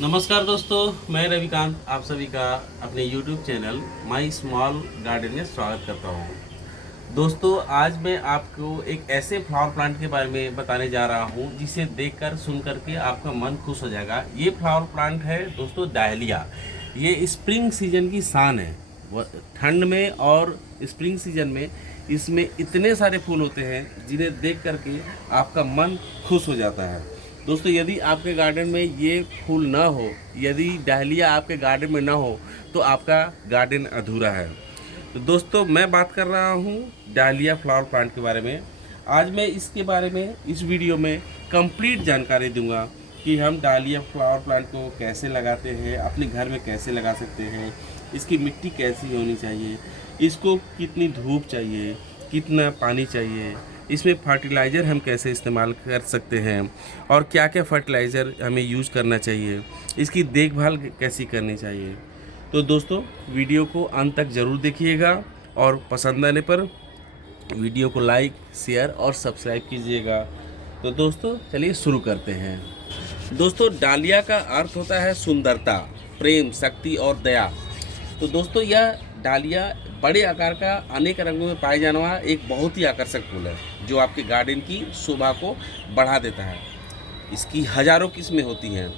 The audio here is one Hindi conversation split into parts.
नमस्कार दोस्तों, मैं रविकांत आप सभी का अपने YouTube channel my small garden में स्वागत करता हूं। दोस्तों, आज मैं आपको एक ऐसे फ्लावर प्लांट के बारे में बताने जा रहा हूं जिसे देखकर सुन करके आपका मन खुश हो जाएगा। ये फ्लावर प्लांट है दोस्तों डायलिया। ये स्प्रिंग सीजन की शान है। ठंड में और स्प्रिंग सीजन में इसमें इतने सारे फूल होते हैं जिन्हें देख करके आपका मन खुश हो जाता है। दोस्तों, यदि आपके गार्डन में ये फूल ना हो, यदि डहलिया आपके गार्डन में ना हो, तो आपका गार्डन अधूरा है। तो दोस्तों, मैं बात कर रहा हूँ डहलिया फ्लावर प्लांट के बारे में। आज मैं इसके बारे में इस वीडियो में कंप्लीट जानकारी दूंगा कि हम डहलिया फ्लावर प्लांट को कैसे लगाते हैं, अपने घर में कैसे लगा सकते हैं, इसकी मिट्टी कैसी होनी चाहिए, इसको कितनी धूप चाहिए, कितना पानी चाहिए, इसमें फर्टिलाइज़र हम कैसे इस्तेमाल कर सकते हैं और क्या क्या फर्टिलाइज़र हमें यूज़ करना चाहिए, इसकी देखभाल कैसी करनी चाहिए। तो दोस्तों, वीडियो को अंत तक ज़रूर देखिएगा और पसंद आने पर वीडियो को लाइक, शेयर और सब्सक्राइब कीजिएगा। तो दोस्तों, चलिए शुरू करते हैं। दोस्तों, डालिया का अर्थ होता है सुंदरता, प्रेम, शक्ति और दया। तो दोस्तों, यह डालिया बड़े आकार का अनेक रंगों में पाए जाने वाला एक बहुत ही आकर्षक फूल है जो आपके गार्डन की शोभा को बढ़ा देता है। इसकी हजारों किस्में होती हैं।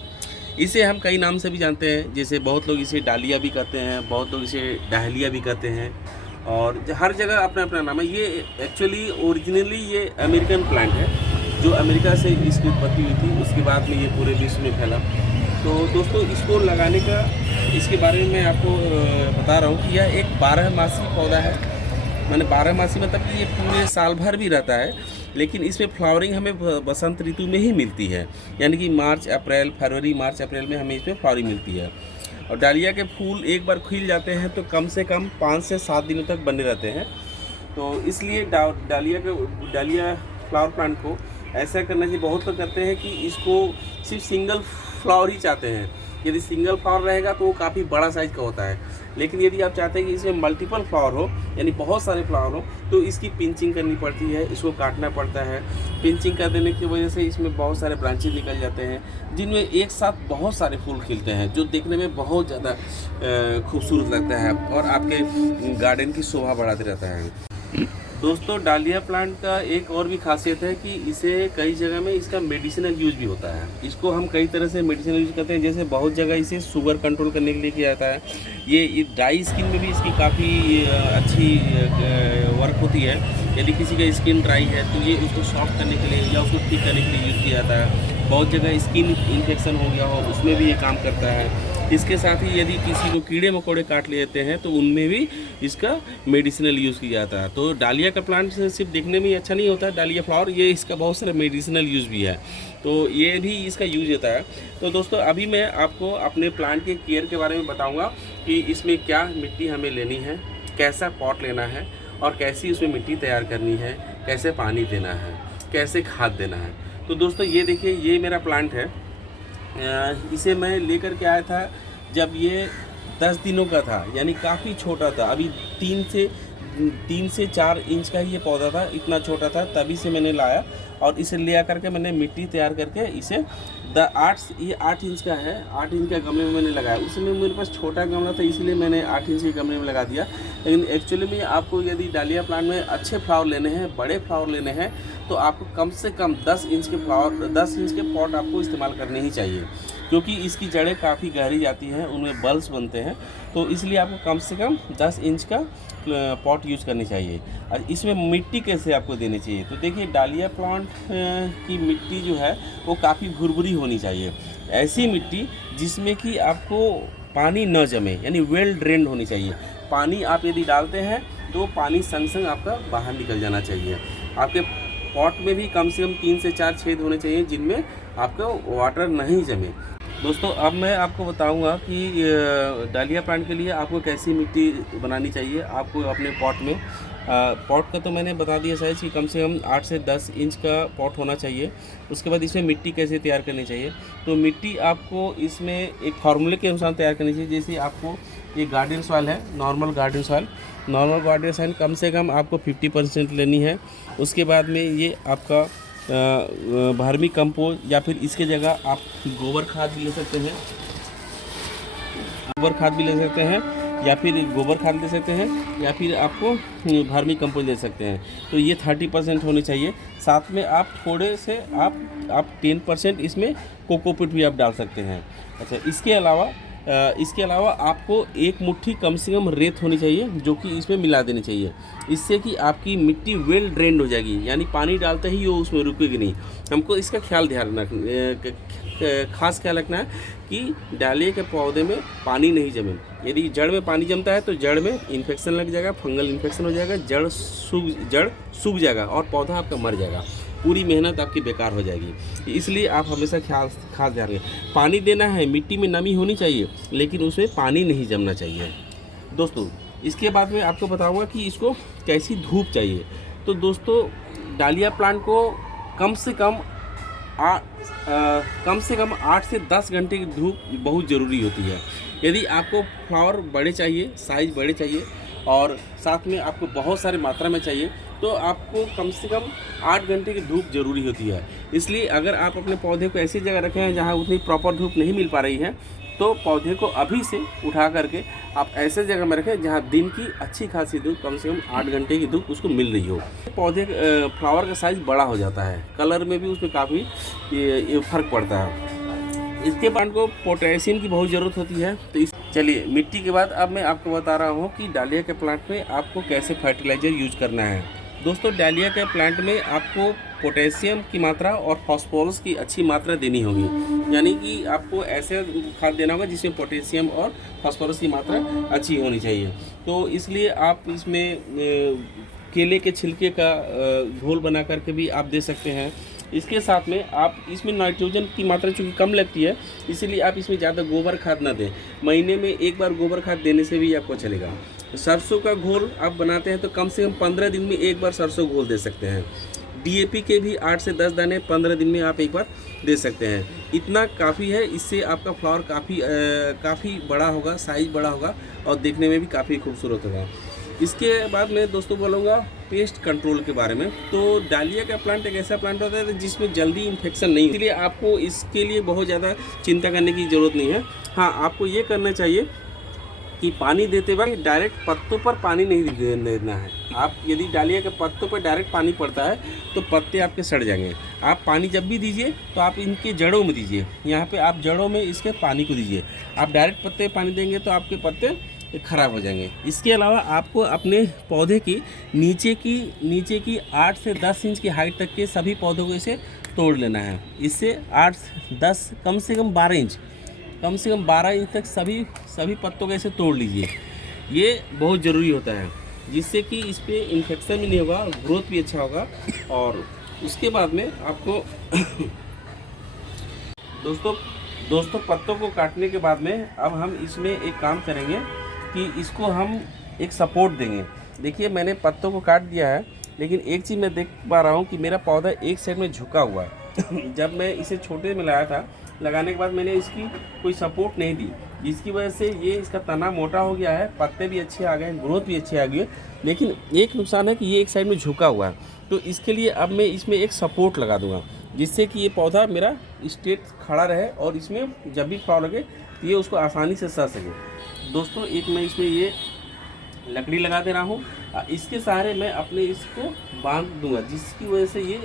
इसे हम कई नाम से भी जानते हैं, जैसे बहुत लोग इसे डालिया भी कहते हैं, बहुत लोग इसे डहलिया भी कहते हैं और हर जगह अपना अपना नाम है। ये एक्चुअली ओरिजिनली ये अमेरिकन प्लांट है जो अमेरिका से इसकी उत्पत्ति हुई थी, उसके बाद में ये पूरे विश्व में फैला। तो दोस्तों, इसको लगाने का इसके बारे में मैं आपको बता रहा हूँ कि यह एक 12 मासी पौधा है। माने 12 मासी मतलब कि ये पूरे साल भर भी रहता है, लेकिन इसमें फ्लावरिंग हमें बसंत ऋतु में ही मिलती है, यानी कि मार्च अप्रैल में हमें इसमें फ्लावरिंग मिलती है। और डालिया के फूल एक बार खिल जाते हैं तो कम से कम 5 से 7 दिनों तक बने रहते हैं। तो इसलिए डालिया फ्लावर प्लांट को ऐसा करना चाहिए। बहुत लोग करते हैं कि इसको सिर्फ सिंगल फ्लावर ही चाहते हैं। यदि सिंगल फ्लावर रहेगा तो वो काफ़ी बड़ा साइज़ का होता है, लेकिन यदि आप चाहते हैं कि इसमें मल्टीपल फ्लावर हो, यानी बहुत सारे फ्लावर हो, तो इसकी पिंचिंग करनी पड़ती है, इसको काटना पड़ता है। पिंचिंग कर देने की वजह से इसमें बहुत सारे ब्रांचेज निकल जाते हैं जिनमें एक साथ बहुत सारे फूल खिलते हैं, जो देखने में बहुत ज़्यादा खूबसूरत लगता है और आपके गार्डन की शोभा बढ़ाते रहता है। दोस्तों, डालिया प्लांट का एक और भी खासियत है कि इसे कई जगह में इसका मेडिसिनल यूज भी होता है। इसको हम कई तरह से मेडिसिनल यूज करते हैं, जैसे बहुत जगह इसे शुगर कंट्रोल करने के लिए किया जाता है। ये ड्राई स्किन में भी इसकी काफ़ी अच्छी वर्क होती है। यदि किसी का स्किन ड्राई है तो ये उसको सॉफ्ट करने के लिए या उसको ठीक करने के लिए यूज़ किया जाता है। बहुत जगह स्किन इन्फेक्शन हो गया हो उसमें भी ये काम करता है। इसके साथ ही यदि किसी को कीड़े मकोड़े काट लेते हैं तो उनमें भी इसका मेडिसिनल यूज़ किया जाता है। तो डालिया का प्लांट सिर्फ देखने में ही अच्छा नहीं होता, डालिया फ्लावर, ये इसका बहुत सारा मेडिसिनल यूज़ भी है, तो ये भी इसका यूज होता है। तो दोस्तों, अभी मैं आपको अपने प्लांट के केयर के बारे में बताऊँगा कि इसमें क्या मिट्टी हमें लेनी है, कैसा पॉट लेना है और कैसी उसमें मिट्टी तैयार करनी है, कैसे पानी देना है, कैसे खाद देना है। तो दोस्तों, ये देखिए, ये मेरा प्लांट है। इसे मैं लेकर के आया था जब ये 10 दिनों का था, यानी काफ़ी छोटा था। अभी 3 से 4 इंच का ही ये पौधा था, इतना छोटा था, तभी से मैंने लाया और इसे ले आकर के मैंने मिट्टी तैयार करके इसे 8 इंच का है, 8 इंच का गमले में मैंने लगाया। उसमें मेरे पास छोटा गमला था, इसलिए मैंने 8 इंच के गमले में लगा दिया। लेकिन एक्चुअली में आपको यदि डालिया प्लांट में अच्छे फ्लावर लेने हैं, बड़े फ्लावर लेने हैं, तो आपको कम से कम 10 इंच के पॉट आपको इस्तेमाल करने ही चाहिए, क्योंकि इसकी जड़ें काफ़ी गहरी जाती हैं, उनमें बल्स बनते हैं। तो इसलिए आपको कम से कम 10 इंच का पॉट यूज़ करनी चाहिए। और इसमें मिट्टी कैसे आपको देनी चाहिए, तो देखिए, डालिया प्लांट की मिट्टी जो है वो काफ़ी भुरभुरी होनी चाहिए। ऐसी मिट्टी जिसमें कि आपको पानी न जमे, यानी वेल ड्रेन्ड होनी चाहिए। पानी आप यदि डालते हैं तो पानी संग संग आपका बाहर निकल जाना चाहिए। आपके पॉट में भी कम से कम 3 से 4 छेद होने चाहिए जिनमें आपका वाटर नहीं जमे। दोस्तों, अब मैं आपको बताऊंगा कि डालिया प्लांट के लिए आपको कैसी मिट्टी बनानी चाहिए आपको अपने पॉट में। पॉट का तो मैंने बता दिया साइज़ कि कम से कम 8 से 10 इंच का पॉट होना चाहिए। उसके बाद इसमें मिट्टी कैसे तैयार करनी चाहिए, तो मिट्टी आपको इसमें एक फार्मूले के अनुसार तैयार करनी चाहिए। जैसे आपको ये गार्डन सॉइल है, नॉर्मल गार्डन सॉइल कम से कम आपको 50% लेनी है। उसके बाद में ये आपका वर्मी कंपोस्ट या फिर इसके जगह आप गोबर खाद भी ले सकते हैं। गोबर खाद भी ले सकते हैं, या फिर गोबर खाद ले सकते हैं, या फिर आपको वर्मी कंपोस्ट ले सकते हैं। तो ये 30% होनी चाहिए। साथ में आप थोड़े से आप 10% इसमें कोकोपीट भी आप डाल सकते हैं। अच्छा, इसके अलावा आपको एक मुट्ठी कम से कम रेत होनी चाहिए, जो कि इसमें मिला देनी चाहिए। इससे कि आपकी मिट्टी वेल ड्रेन्ड हो जाएगी, यानी पानी डालते ही वो उसमें रुकेगी नहीं। हमको इसका खास ख्याल रखना है कि डालिए के पौधे में पानी नहीं जमे। यदि जड़ में पानी जमता है तो जड़ में इन्फेक्शन लग जाएगा, फंगल इन्फेक्शन हो जाएगा, जड़ सूख जाएगा और पौधा आपका मर जाएगा। पूरी मेहनत आपकी बेकार हो जाएगी। इसलिए आप हमेशा खास ध्यान रखें। पानी देना है, मिट्टी में नमी होनी चाहिए, लेकिन उसमें पानी नहीं जमना चाहिए। दोस्तों, इसके बाद में आपको बताऊंगा कि इसको कैसी धूप चाहिए। तो दोस्तों, डालिया प्लांट को कम से कम 8 से 10 घंटे की धूप बहुत ज़रूरी होती है। यदि आपको फ्लावर बड़े चाहिए, साइज़ बड़े चाहिए और साथ में आपको बहुत सारी मात्रा में चाहिए, तो आपको कम से कम 8 घंटे की धूप ज़रूरी होती है। इसलिए अगर आप अपने पौधे को ऐसी जगह रखे हैं जहाँ उतनी प्रॉपर धूप नहीं मिल पा रही है, तो पौधे को अभी से उठा करके आप ऐसे जगह में रखें जहाँ दिन की अच्छी खासी धूप, कम से कम 8 घंटे की धूप उसको मिल रही हो। पौधे फ्लावर का साइज़ बड़ा हो जाता है, कलर में भी उसमें काफ़ी फ़र्क पड़ता है। इसके प्लांट को पोटेशियम की बहुत ज़रूरत होती है। तो चलिए, मिट्टी के बाद अब मैं आपको बता रहा हूँ कि डालिया के प्लांट में आपको कैसे फर्टिलाइज़र यूज करना है। दोस्तों, डालिया के प्लांट में आपको पोटेशियम की मात्रा और फास्फोरस की अच्छी मात्रा देनी होगी। यानी कि आपको ऐसे खाद देना होगा जिसमें पोटेशियम और फास्फोरस की मात्रा अच्छी होनी चाहिए। तो इसलिए आप इसमें केले के छिलके का घोल बना करके भी आप दे सकते हैं। इसके साथ में आप इसमें नाइट्रोजन की मात्रा चूँकि कम लगती है, इसीलिए आप इसमें ज़्यादा गोबर खाद ना दें। महीने में एक बार गोबर खाद देने से भी आपको चलेगा। सरसों का घोल आप बनाते हैं तो कम से कम 15 दिन में एक बार सरसों घोल दे सकते हैं। डीएपी के भी 8 से 10 दाने 15 दिन में आप एक बार दे सकते हैं। इतना काफ़ी है। इससे आपका फ्लावर काफ़ी बड़ा होगा, साइज़ बड़ा होगा और देखने में भी काफ़ी खूबसूरत होगा। इसके बाद मैं दोस्तों बोलूँगा पेस्ट कंट्रोल के बारे में। तो डालिया का प्लांट एक ऐसा प्लांट होता है जिसमें जल्दी इन्फेक्शन नहीं, इसलिए आपको इसके लिए बहुत ज़्यादा चिंता करने की ज़रूरत नहीं है। हाँ, आपको ये करना चाहिए कि पानी देते वक्त डायरेक्ट पत्तों पर पानी नहीं देना है। आप यदि डालिया के पत्तों पर डायरेक्ट पानी पड़ता है तो पत्ते आपके सड़ जाएंगे। आप पानी जब भी दीजिए तो आप इनके जड़ों में दीजिए। यहाँ पे आप जड़ों में इसके पानी को दीजिए। आप डायरेक्ट पत्ते पानी देंगे तो आपके पत्ते ख़राब हो जाएंगे। इसके अलावा आपको अपने पौधे की नीचे की 8 से 10 इंच की हाइट तक के सभी पौधों को इसे तोड़ लेना है। इससे 8 10 कम से कम 12 इंच तक सभी पत्तों को ऐसे तोड़ लीजिए। ये बहुत ज़रूरी होता है, जिससे कि इस पर इन्फेक्शन भी नहीं होगा, ग्रोथ भी अच्छा होगा। और उसके बाद में आपको दोस्तों पत्तों को काटने के बाद में अब हम इसमें एक काम करेंगे कि इसको हम एक सपोर्ट देंगे। देखिए, मैंने पत्तों को काट दिया है, लेकिन एक चीज़ मैं देख पा रहा हूँ कि मेरा पौधा एक साइड में झुका हुआ है। जब मैं इसे छोटे में लगाया था, लगाने के बाद मैंने इसकी कोई सपोर्ट नहीं दी, जिसकी वजह से ये इसका तना मोटा हो गया है, पत्ते भी अच्छे आ गए हैं, ग्रोथ भी अच्छी आ गई है। लेकिन एक नुकसान है कि ये एक साइड में झुका हुआ है। तो इसके लिए अब मैं इसमें एक सपोर्ट लगा दूंगा, जिससे कि ये पौधा मेरा स्ट्रेट खड़ा रहे और इसमें जब भी फ्लावर लगे तो ये उसको आसानी से सह सके। दोस्तों, एक मैं इसमें ये लकड़ी लगा दे रहा हूँ। इसके सहारे मैं अपने इसको बांध दूंगा, जिसकी वजह से ये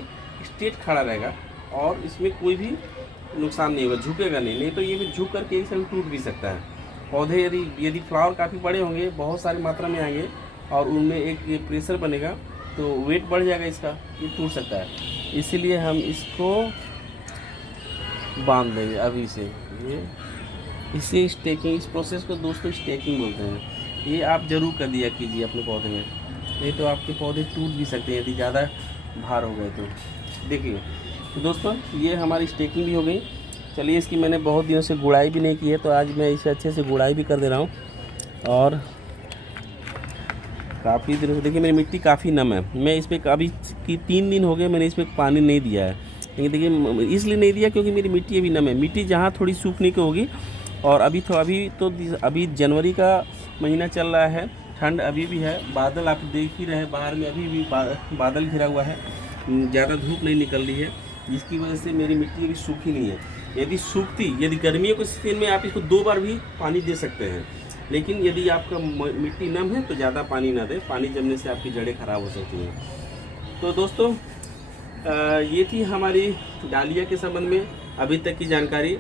स्ट्रेट खड़ा रहेगा और इसमें कोई भी नुकसान नहीं होगा, झुकेगा नहीं तो ये भी झुक करके एक साइड टूट भी सकता है। पौधे यदि फ्लावर काफ़ी बड़े होंगे, बहुत सारी मात्रा में आएंगे और उनमें एक ये प्रेशर बनेगा तो वेट बढ़ जाएगा इसका, ये टूट सकता है। इसीलिए हम इसको बांध देंगे अभी से। इसे स्टेकिंग, इस प्रोसेस को दोस्तों स्टेकिंग बोलते हैं। ये आप ज़रूर कर दिया कीजिए अपने पौधे में, नहीं तो आपके पौधे टूट भी सकते हैं यदि ज़्यादा भार हो गए तो। देखिए तो दोस्तों, ये हमारी स्टेकिंग भी हो गई। चलिए, इसकी मैंने बहुत दिनों से गुड़ाई भी नहीं की है, तो आज मैं इसे अच्छे से गुड़ाई भी कर दे रहा हूँ। और काफ़ी दिनों से देखिए मेरी मिट्टी काफ़ी नम है। मैं इस पर अभी 3 दिन हो गए मैंने इस पर पानी नहीं दिया है। लेकिन देखिए, इसलिए नहीं दिया क्योंकि मेरी मिट्टी अभी नम है। मिट्टी जहाँ थोड़ी सूखने की होगी, और अभी जनवरी का महीना चल रहा है, ठंड अभी भी है, बादल आप देख ही रहे हैं, बाहर में अभी भी बादल घिरा हुआ है, ज़्यादा धूप नहीं निकल रही है, जिसकी वजह से मेरी मिट्टी अभी सूखी नहीं है। यदि सूखती, यदि गर्मियों के सीजन में आप इसको 2 बार भी पानी दे सकते हैं, लेकिन यदि आपका मिट्टी नम है तो ज़्यादा पानी ना दें, पानी जमने से आपकी जड़ें खराब हो सकती हैं। तो दोस्तों ये थी हमारी डालिया के संबंध में अभी तक की जानकारी।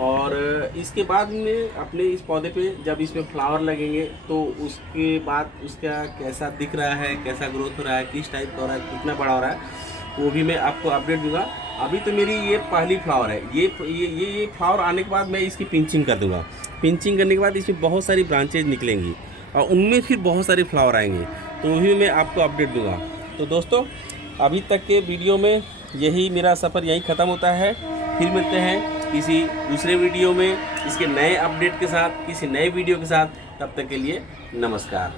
और इसके बाद में अपने इस पौधे पे जब इसमें फ्लावर लगेंगे तो उसके बाद उसका कैसा दिख रहा है, कैसा ग्रोथ हो रहा है, किस टाइप का हो रहा है, कितना बड़ा हो रहा है, वो भी मैं आपको अपडेट दूंगा। अभी तो मेरी ये पहली फ्लावर है, ये फ्लावर आने के बाद मैं इसकी पिंचिंग कर दूंगा। पिंचिंग करने के बाद इसमें बहुत सारी ब्रांचेज निकलेंगी और उनमें फिर बहुत सारे फ्लावर आएंगे, तो वो भी मैं आपको अपडेट दूंगा। तो दोस्तों अभी तक के वीडियो में यही मेरा सफ़र यहीं ख़त्म होता है। फिर मिलते हैं किसी दूसरे वीडियो में इसके नए अपडेट के साथ, किसी नए वीडियो के साथ। तब तक के लिए नमस्कार।